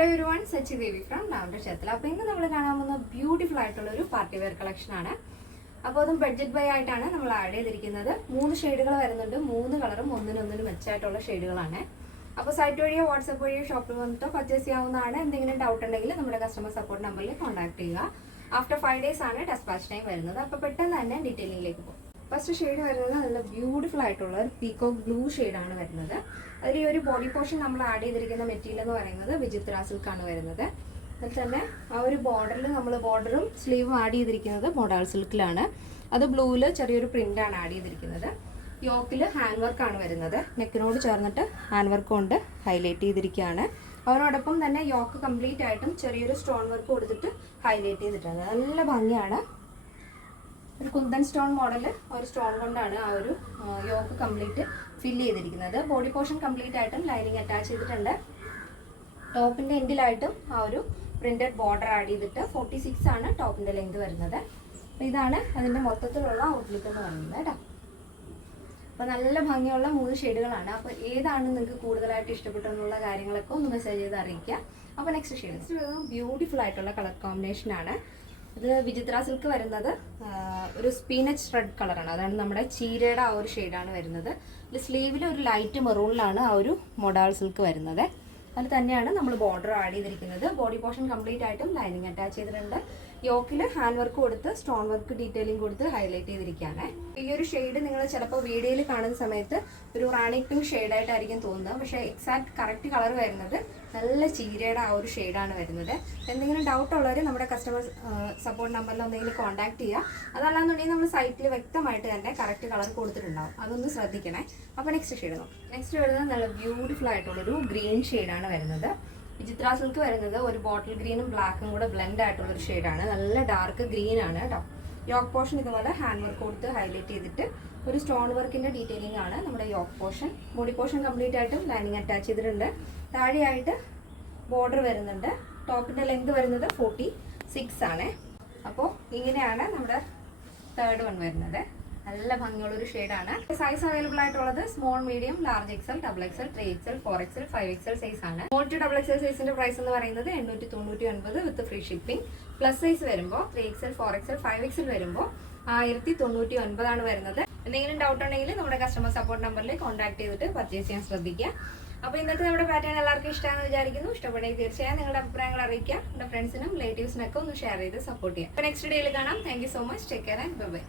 Hello everyone, Sachi Devi from lavender Cherthala. അപ്പോൾ ഇന്ന് നമ്മൾ കാണാൻ പോകുന്ന ബ്യൂട്ടിഫുൾ ആയിട്ടുള്ള ഒരു പാർട്ടി വെയർ കളക്ഷൻ ആണ്. അപ്പോൾ അതും ബഡ്ജറ്റ് ബൈ ആയിട്ടാണ് നമ്മൾ ആഡ് ചെയ്തിരിക്കുന്നത്. 3 ഷെയ്ഡുകൾ വരുന്നുണ്ട്. 3 കളറും ഒന്നിനൊന്നിനും മെച്ചായിട്ടുള്ള ഷെയ്ഡുകളാണ്. അപ്പോൾ സൈറ്റ് വഴിയോ വാട്സപ്പ് വഴിയോ ഷോപ്പിൽ വന്നിട്ടോ പർച്ചേസ് ചെയ്യാവുന്നതാണ്. എന്തെങ്കിലും ഡൗട്ട് ഉണ്ടെങ്കിൽ നമ്മുടെ കസ്റ്റമർ സപ്പോർട്ട് നമ്പറിൽ കോൺടാക്ട് ചെയ്യുക. ആഫ്റ്റർ 5 days ആണ് ഡെസ്പാച്ച് ടൈം വരുന്നത്. അപ്പോൾ പെട്ടെന്ന് തന്നെ ഡീറ്റെയിലിംഗിലേക്ക് പോകും. ഫസ്റ്റ് ഷെയ്ഡ് വരുന്നത് നല്ല ബ്യൂട്ടിഫുൾ ആയിട്ടുള്ള ഒരു പീകോക്ക് ബ്ലൂ ഷെയ്ഡാണ് വരുന്നത്. അതിൽ ഈ ഒരു ബോഡി പോർഷൻ നമ്മൾ ആഡ് ചെയ്തിരിക്കുന്ന മെറ്റീരിയൽ എന്ന് പറയുന്നത് വിചിത്ര സിൽക്കാണ് വരുന്നത്. അതിൽ തന്നെ ആ ഒരു ബോർഡറിൽ നമ്മൾ ബോർഡറും സ്ലീവും ആഡ് ചെയ്തിരിക്കുന്നത് മോഡാൾ സിൽക്കിലാണ്. അത് ബ്ലൂവിൽ ചെറിയൊരു പ്രിൻ്റാണ് ആഡ് ചെയ്തിരിക്കുന്നത്. യോക്കിൽ ഹാൻഡ് വർക്കാണ് വരുന്നത്. നെക്കിനോട് ചേർന്നിട്ട് ഹാൻഡ് വർക്ക് കൊണ്ട് ഹൈലൈറ്റ് ചെയ്തിരിക്കുകയാണ്. അതിനോടൊപ്പം തന്നെ യോക്ക് കംപ്ലീറ്റ് ആയിട്ടും ചെറിയൊരു സ്റ്റോൺ വർക്ക് കൊടുത്തിട്ട് ഹൈലൈറ്റ് ചെയ്തിട്ടുണ്ട്. നല്ല ഭംഗിയാണ്. ഒരു കുന്തൻ സ്റ്റോൺ മോഡൽ ഒരു സ്റ്റോൺ കൊണ്ടാണ് ആ ഒരു യോക്ക് കംപ്ലീറ്റ് ഫില്ല് ചെയ്തിരിക്കുന്നത്. ബോഡി പോർഷൻ കംപ്ലീറ്റ് ആയിട്ടും ലൈനിങ് അറ്റാച്ച് ചെയ്തിട്ടുണ്ട്. ടോപ്പിൻ്റെ എൻഡിലായിട്ടും ആ ഒരു പ്രിന്റഡ് ബോർഡർ ആഡ് ചെയ്തിട്ട് 46 ആണ് ടോപ്പിൻ്റെ ലെങ്ത് വരുന്നത്. അപ്പോൾ ഇതാണ് അതിൻ്റെ മൊത്തത്തിലുള്ള ഔട്ട്ലുക്ക് എന്ന് പറയുന്നത് കേട്ടോ. അപ്പോൾ നല്ല ഭംഗിയുള്ള 3 ഷെയ്ഡുകളാണ്. അപ്പോൾ ഏതാണ് നിങ്ങൾക്ക് കൂടുതലായിട്ട് ഇഷ്ടപ്പെട്ടെന്നുള്ള കാര്യങ്ങളൊക്കെ ഒന്ന് മെസ്സേജ് ചെയ്ത് അറിയിക്കുക. അപ്പോൾ നെക്സ്റ്റ് ഷെയ്ഡ് ബ്യൂട്ടിഫുൾ ആയിട്ടുള്ള കളർ കോമ്പിനേഷനാണ്. ഇത് വിചിത്ര സിൽക്ക് വരുന്നത് ഒരു സ്പീനച്ച് റെഡ് കളറാണ്. അതാണ് നമ്മുടെ ചീരയുടെ ആ ഒരു ഷെയ്ഡാണ് വരുന്നത്. ഇത് സ്ലീവിൽ ഒരു ലൈറ്റ് മെറൂണിലാണ് ആ ഒരു മൊഡാൾ സിൽക്ക് വരുന്നത്. അതിൽ തന്നെയാണ് നമ്മൾ ബോർഡർ ആഡ് ചെയ്തിരിക്കുന്നത്. ബോഡി പോർഷൻ കംപ്ലീറ്റ് ആയിട്ടും ലൈനിങ് അറ്റാച്ച് ചെയ്തിട്ടുണ്ട്. യോക്കിൽ ഹാൻഡ് വർക്ക് കൊടുത്ത് സ്റ്റോൺ വർക്ക് ഡീറ്റെയിലിംഗ് കൊടുത്ത് ഹൈലൈറ്റ് ചെയ്തിരിക്കുകയാണ്. ഈ ഒരു ഷെയ്ഡ് നിങ്ങൾ ചിലപ്പോൾ വീഡിയോയിൽ കാണുന്ന സമയത്ത് ഒരു റാണി പിങ്ക് ഷെയ്ഡായിട്ടായിരിക്കും തോന്നുന്നത്. പക്ഷേ എക്സാക്ട് കറക്റ്റ് കളർ വരുന്നത് നല്ല ചീരയുടെ ആ ഒരു ഷെയ്ഡാണ് വരുന്നത്. എന്തെങ്കിലും ഡൗട്ട് ഉള്ളവർ നമ്മുടെ കസ്റ്റമർ സപ്പോർട്ട് നമ്പറിൽ എന്തെങ്കിലും കോൺടാക്ട് ചെയ്യുക. അതല്ലാന്നുണ്ടെങ്കിൽ നമ്മൾ സൈറ്റിൽ വ്യക്തമായിട്ട് തന്നെ കറക്റ്റ് കളർ കൊടുത്തിട്ടുണ്ടാവും. അതൊന്ന് ശ്രദ്ധിക്കണേ. അപ്പോൾ നെക്സ്റ്റ് ഷെയ്ഡ് നോക്കാം. നെക്സ്റ്റ് വരുന്നത് നല്ല ബ്യൂട്ടിഫുൾ ആയിട്ടുള്ളൊരു ഗ്രീൻ ഷെയ്ഡാണ് വരുന്നത്. വിചിത്ര സിൽക്ക് വരുന്നത് ഒരു ബോട്ടിൽ ഗ്രീനും ബ്ലാക്കും കൂടെ ബ്ലെൻഡ് ആയിട്ടുള്ളൊരു ഷെയ്ഡാണ്. നല്ല ഡാർക്ക് ഗ്രീൻ ആണ് കേട്ടോ. യോക്ക് പോർഷൻ ഇതുപോലെ ഹാൻഡ് വർക്ക് കൊടുത്ത് ഹൈലൈറ്റ് ചെയ്തിട്ട് ഒരു സ്റ്റോൺ വർക്കിൻ്റെ ഡീറ്റെയിലിംഗ് ആണ് നമ്മുടെ yoke portion. Body portion complete ആയിട്ടും ലൈനിങ് അറ്റാച്ച് ചെയ്തിട്ടുണ്ട്. താഴെയായിട്ട് ബോർഡർ വരുന്നുണ്ട്. ടോപ്പിൻ്റെ ലെങ്ത് വരുന്നത് 46 ആണ്. അപ്പോൾ ഇങ്ങനെയാണ് നമ്മുടെ തേർഡ് വൺ വരുന്നത്. നല്ല ഭംഗിയുള്ളൊരു ഷെയ്ഡാണ്. സൈസ് അവൈലബിൾ ആയിട്ടുള്ളത് small, medium, large XL, double XL, 3XL, 4XL, 5XL size ആണ്. സ്മോൾ ടു ഡബിൾ എക്സൽ സൈസിന്റെ പ്രൈസ് എന്ന് പറയുന്നത് 899 with free shipping. Plus size വരുമ്പോൾ 3XL, 4XL, 5XL വരുമ്പോൾ 1099 ആണ് വരുന്നത്. എന്തെങ്കിലും ഡൗട്ട് ഉണ്ടെങ്കിൽ നമ്മുടെ കസ്റ്റമർ സപ്പോർട്ട് നമ്പറിൽ കോൺടാക്ട് ചെയ്തിട്ട് പർച്ചേസ് ചെയ്യാൻ ശ്രദ്ധിക്കുക. അപ്പോൾ ഇന്നത്തെ നമ്മുടെ പാറ്റേൺ എല്ലാവർക്കും ഇഷ്ടമാണെന്ന് വിചാരിക്കുന്നു. ഇഷ്ടപ്പെടുമെങ്കിൽ തീർച്ചയായും നിങ്ങളുടെ അഭിപ്രായങ്ങൾ അറിയിക്കുക. നമ്മുടെ ഫ്രണ്ട്സിനും റിലേറ്റീവ്സിനൊക്കെ ഒന്ന് ഷെയർ ചെയ്ത് സപ്പോർട്ട് ചെയ്യുക. അപ്പോൾ നെക്സ്റ്റ് ഡേയിൽ കാണാം. Thank you so much. Take care and by.